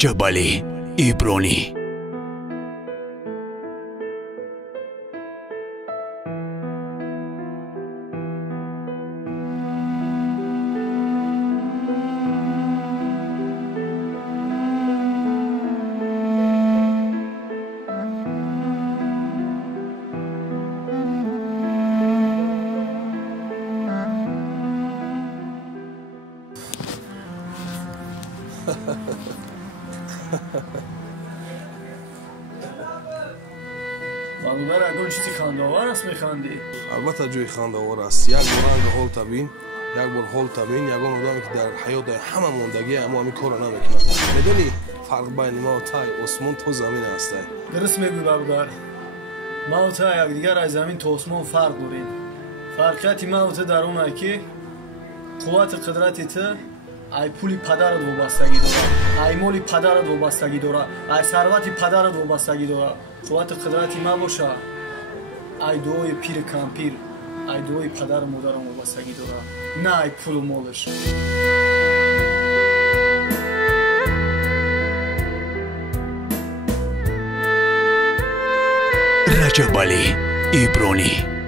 رجب علی ایبرانی. برادر اگر چیزی خنده‌آور است میخندی؟ البته جوی خنده‌آور است. یک بار انگ حال تبین، یک بار حال تبین، یگان آدمی که در حیات همه موندگی اما همین کارو نمیکنه. میدونی فرق بین ما و تای آسمان تو زمین است. درست میگویی برادر. ما و تو یکدیگر از زمین تا آسمان فرق داریم. فرقیت ما و تو در اون است که قوت قدرت تو ای پولی پدرت وابستگی داره، ای مالی پدرت وابستگی داره، ای ثروت پدرت وابستگی داره. قوت قدرت ما باشه ای دعای پیر کمپیر، ای دعای پدر و مادرم وابستگی داره، نه ای پول و مالش. رجب علی ایبرانی.